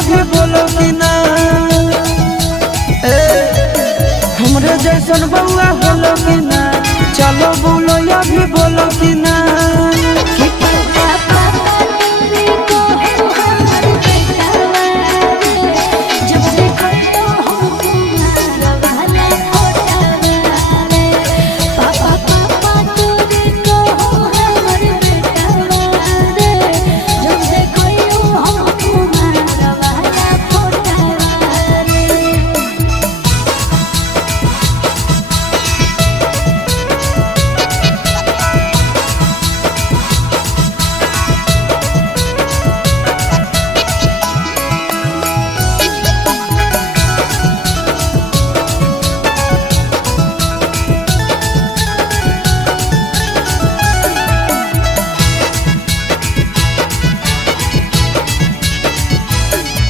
कभी बोलो कि ना हमरे जैसन बउआ होलो कि ना चलो बोलो अभी